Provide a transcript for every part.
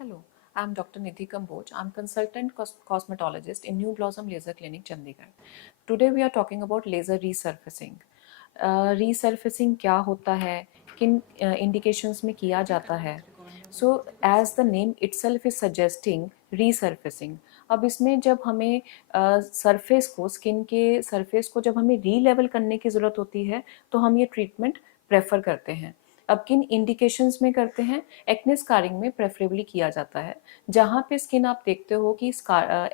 Hello, I'm Dr. Nidhi Kamboj. I'm consultant cosmetologist in New Blossom Laser Clinic, Chandigarh. Today we are talking about laser resurfacing. Resurfacing क्या होता है, किन indications में किया जाता है. So as the name itself is suggesting resurfacing. अब इसमें जब हमें सरफेस को, स्किन के सरफेस को जब हमें रीलेवल करने की ज़रूरत होती है तो हम ये ट्रीटमेंट प्रेफर करते हैं. अब किन इंडिकेशंस में करते हैं? एक्ने स्कारिंग में प्रेफरेबली किया जाता है, जहाँ पे स्किन आप देखते हो कि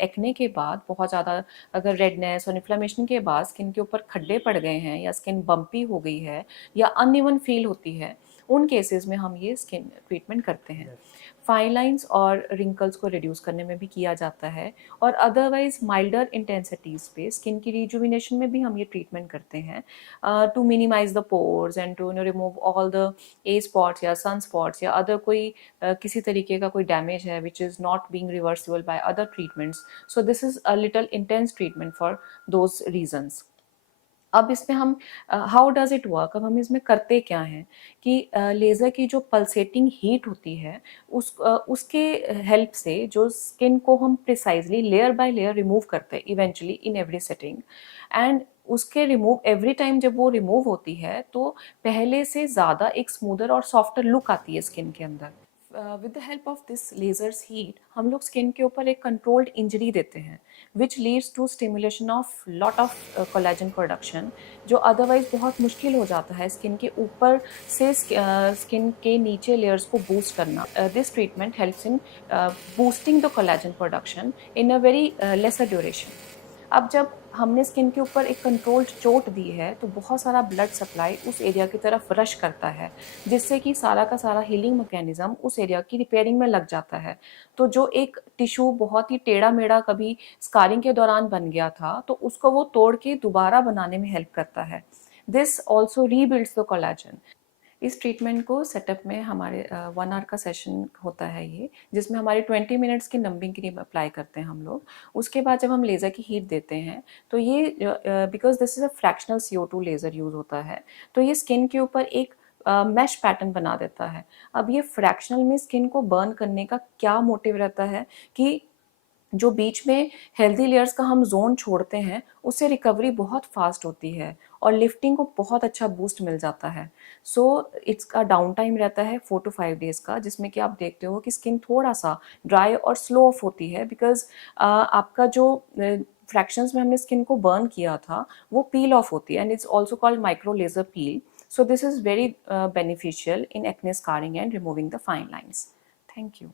एक्ने के बाद बहुत ज़्यादा अगर रेडनेस और इन्फ्लेमेशन के बाद स्किन के ऊपर खड्डे पड़ गए हैं या स्किन बम्पी हो गई है या अनइवन फील होती है, उन केसेस में हम ये स्किन ट्रीटमेंट करते हैं. फाइन लाइंस और रिंकल्स को रिड्यूस करने में भी किया जाता है और अदरवाइज माइल्डर इंटेंसिटीज़ पे स्किन की रिजुविनेशन में भी हम ये ट्रीटमेंट करते हैं to minimise the pores and to remove all the a spots या सन स्पॉट्स या अदर कोई किसी तरीके का कोई डैमेज है which is not being reversible by other treatments. So this is a little intense treatment for those reasons. अब इसमें हम हाउ डज इट वर्क, अब हम इसमें करते क्या हैं कि लेज़र की जो पल्सेटिंग हीट होती है उसके हेल्प से जो स्किन को हम precisely layer by layer remove करते हैं eventually in every setting. And उसके रिमूव एवरी टाइम जब वो रिमूव होती है तो पहले से ज़्यादा एक स्मूदर और सॉफ्टर लुक आती है स्किन के अंदर. With the help of this lasers heat हम लोग स्किन के ऊपर एक कंट्रोल्ड इंजरी देते हैं which leads to stimulation of lot of collagen production, जो अदरवाइज बहुत मुश्किल हो जाता है स्किन के ऊपर से स्किन के नीचे लेयर्स को बूस्ट करना. This treatment helps in boosting the collagen production in a very lesser duration. अब जब हमने स्किन के ऊपर एक कंट्रोल्ड चोट दी है तो बहुत सारा ब्लड सप्लाई उस एरिया की तरफ रश करता है, जिससे कि सारा का सारा हीलिंग मैकेनिज्म उस एरिया की रिपेयरिंग में लग जाता है. तो जो एक टिश्यू बहुत ही टेढ़ा मेढ़ा कभी स्कारिंग के दौरान बन गया था तो उसको वो तोड़ के दोबारा बनाने में हेल्प करता है. This also rebuilds the collagen. इस ट्रीटमेंट को सेटअप में हमारे 1 आवर का सेशन होता है ये, जिसमें हमारे 20 मिनट्स की नंबिंग क्रीम अप्लाई करते हैं हम लोग. उसके बाद जब हम लेज़र की हीट देते हैं तो ये because this is a fractional CO2 laser use होता है तो ये स्किन के ऊपर एक मैश पैटर्न बना देता है. अब ये फ्रैक्शनल में स्किन को बर्न करने का क्या मोटिव रहता है कि जो बीच में हेल्दी लेयर्स का हम जोन छोड़ते हैं उससे रिकवरी बहुत फास्ट होती है और लिफ्टिंग को बहुत अच्छा बूस्ट मिल जाता है. सो इसका डाउन टाइम रहता है 4 to 5 डेज़ का, जिसमें कि आप देखते हो कि स्किन थोड़ा सा ड्राई और स्लो ऑफ होती है बिकॉज आपका जो फ्रैक्शंस में हमने स्किन को बर्न किया था वो पील ऑफ होती है and it's also called micro laser peel. So this is very beneficial in acne scarring and removing the fine lines. Thank you.